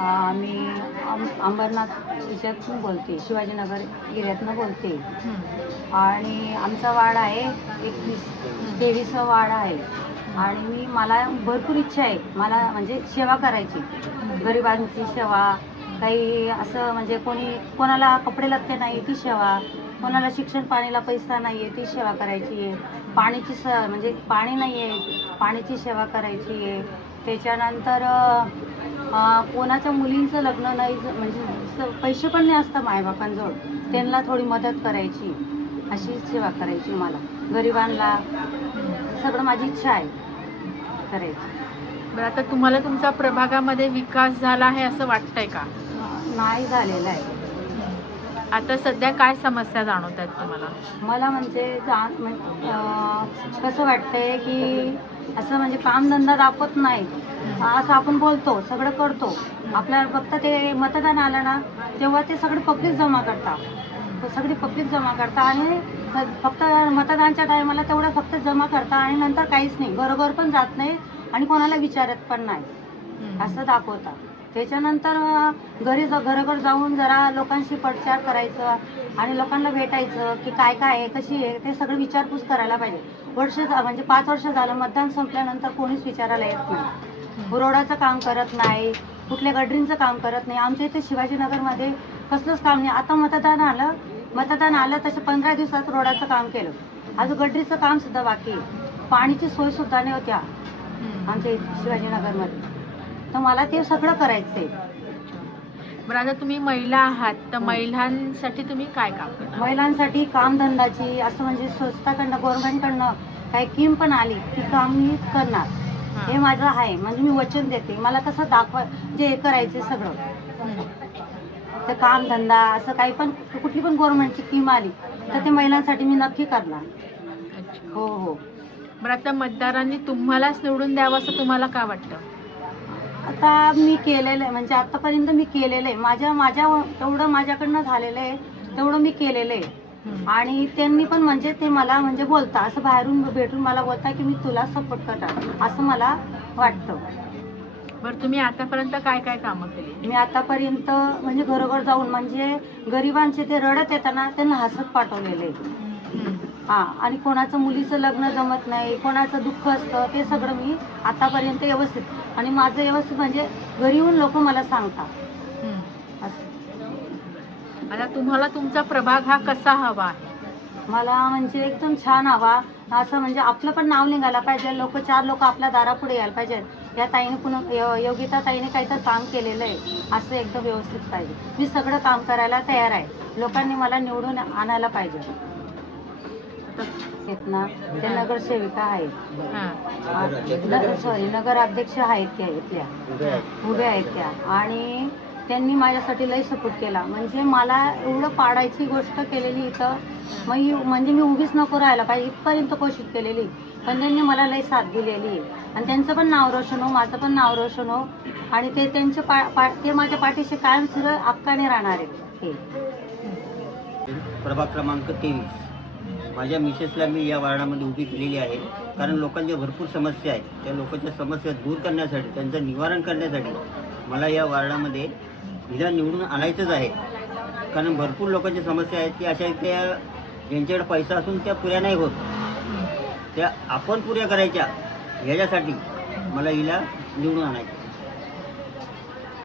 हां. मी अंबरनाथ याच्यातून बोलते शिवाजीनगर एरियातनं बोलते. आणि आमचा वाड आहे एकवीस तेवीसचा वाड आहे. आणि मी मला भरपूर इच्छा आहे मला म्हणजे सेवा करायची. गरिबांची सेवा काही असं म्हणजे कोणी कोणाला कपडे लत्ते नाही ती सेवा. कोणाला शिक्षण पाणीला पैसा नाही आहे ती सेवा करायची आहे. पाण्याची स म्हणजे पाणी नाही आहे पाण्याची सेवा करायची आहे. त्याच्यानंतर अं, कोणाच्या मुलींचं लग्न नाही म्हणजे पैसे पण नाही असतं मायबापांजवळ. त्यांना थोडी मदत करायची अशी सेवा करायची मला. गरिबांना सगळं माझी इच्छा आहे करायची. बरं आता तुम्हाला तुमचा प्रभागामध्ये विकास झाला आहे असं वाटतंय का? नाही झालेलं आहे. आता सध्या काय समस्या जाणवत आहेत तुम्हाला? मला म्हणजे जा- म्हण- अं, कसं वाटतंय की असं म्हणजे कामधंदा दाखवत नाही. असं आपण बोलतो सगळं करतो. आपल्याला फक्त ते मतदान आलं ना तेव्हा ते सगळे पब्लिक जमा करतात. सगळी पब्लिक जमा करता आणि फक्त मतदानच्या टायमाला तेवढं फक्त जमा करता आणि नंतर काहीच नाही. घरोघर पण जात नाही आणि कोणाला विचारत पण नाही. असं दाखवतात. त्याच्यानंतर घरी ज- घरोघर जाऊन जरा लोकांशी प्रचार करायचं आणि लोकांना भेटायचं की काय काय आहे कशी आहे ते सगळं विचारपूस करायला पाहिजे. वर्ष म्हणजे पाच वर्ष झालं मतदान संपल्यानंतर कोणीच विचारायला येत नाही. रोडाचं काम करत नाही कुठल्या गडरींचं काम करत नाही. आमच्या इथे शिवाजीनगरमध्ये कसलंच काम नाही. आता मतदान आलं मतदान आलं तसं पंधरा दिवसात रोडाचं काम केलं. अजून गडरीचं काम सुद्धा बाकी आहे. पाणीची सोय सुद्धा नाही होत्या. आमच्या इथे शिवाजीनगरमध्ये. तर मला ते सगळं करायचं आहे बरं आता तुम्ही महिला आहात तर महिलांसाठी तुम्ही काय काम करणार महिलांसाठी कामधंदाची असं म्हणजे संस्थाकडनं गव्हर्नमेंटकडनं काही स्कीम पण आली ती काम मी करणार. हे. माझं आहे म्हणजे मी वचन देते. मला कसं दाखवा जे हे करायचे सगळं. तर कामधंदा असं काही पण कुठली पण गव्हर्नमेंटची स्कीम आली तर ते महिलांसाठी मी नक्की करणार. हो हो. बरं आता मतदारांनी तुम्हालाच निवडून द्यावं असं तुम्हाला का वाटतं? आता मी केलेलं आहे म्हणजे आतापर्यंत मी केलेलं आहे. माझ्या माझ्या तेवढं माझ्याकडनं झालेलं आहे तेवढं मी केलेलं आहे. आणि त्यांनी पण म्हणजे ते मला म्हणजे बोलता असं बाहेरून भेटून मला बोलता की मी तुला सपोर्ट करणार असं मला वाटतं. बरं तुम्ही आतापर्यंत काय काय कामं केली? मी आतापर्यंत म्हणजे घरोघर जाऊन म्हणजे गरिबांचे ते रडत येताना त्यांना हसत पाठवलेले. हं. आणि कोणाचं मुलीचं लग्न जमत नाही कोणाचं दुःख असतं ते सगळं मी आतापर्यंत व्यवस्थित. आणि माझं व्यवस्थित म्हणजे घरी येऊन लोक मला सांगतात. असं. आता तुम्हाला तुमचा प्रभाग हा कसा हवा आहे? मला म्हणजे एकदम छान हवा. असं म्हणजे आपलं पण नाव निघायला पाहिजे. लोक चार लोक आपल्या दारापुढे यायला पाहिजेत. या ताईने पुन्हा य- योगिता ताईने काहीतरी काम केलेलं आहे. असं एकदम व्यवस्थित पाहिजे. मी सगळं काम करायला तयार आहे. लोकांनी मला निवडून आणायला पाहिजे. आहेत ना त्या नगरसेविका आहेत. हां. सॉरी नगर अध्यक्ष आहेत त्या इथल्या. उभ्या आहेत त्या. आणि त्यांनी माझ्यासाठी लई सपोर्ट केला. म्हणजे मला एवढं पाडायची गोष्ट केलेली इथं मग म्हणजे मी उभीच नको राहायला पाहिजे. इथपर्यंत कोशिश केलेली. पण त्यांनी मला लई साथ दिलेली. आहे आणि त्यांचं पण नाव रोशन हो माझं पण नाव रोशन हो. आणि ते त्यांचे पा पा- ते माझ्या पाठीशी कायम सुद्धा हक्काने राहणार आहेत हे प्रभाग क्रमांक तेवीस. माझ्या मिसेसला मी या वार्डामध्ये उभी केलेली आहे. कारण लोकांच्या भरपूर समस्या आहेत. त्या लोकांच्या समस्या दूर करण्यासाठी त्यांचं निवारण करण्यासाठी मला या वार्डामध्ये हिला निवडून आणायचंच आहे. कारण भरपूर लोकांच्या समस्या आहेत की अशा आहेत त्या ज्यांच्याकडे पैसा असून त्या पुऱ्या नाही होत. त्या आपण पुऱ्या करायच्या याच्यासाठी मला हिला निवडून आणायचं